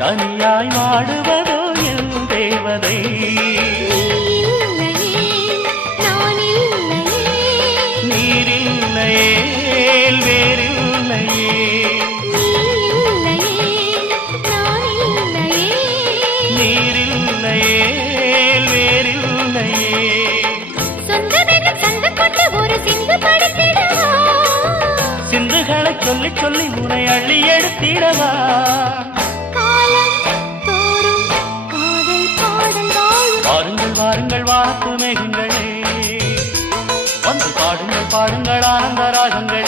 தனியாய் வாடுவதோ என் தேவதை. நீரில்லையே வேறில்லையே, நீரில்லையே வேறில்லையே. சிந்துகளை சொல்லி சொல்லி உனை அள்ளி எடுத்திடவா. வாருங்கள் வாருங்கள் வாத்து மேகங்களே, வந்து பாடுங்கள் பாடுங்கள் ஆனந்த ராகங்களே.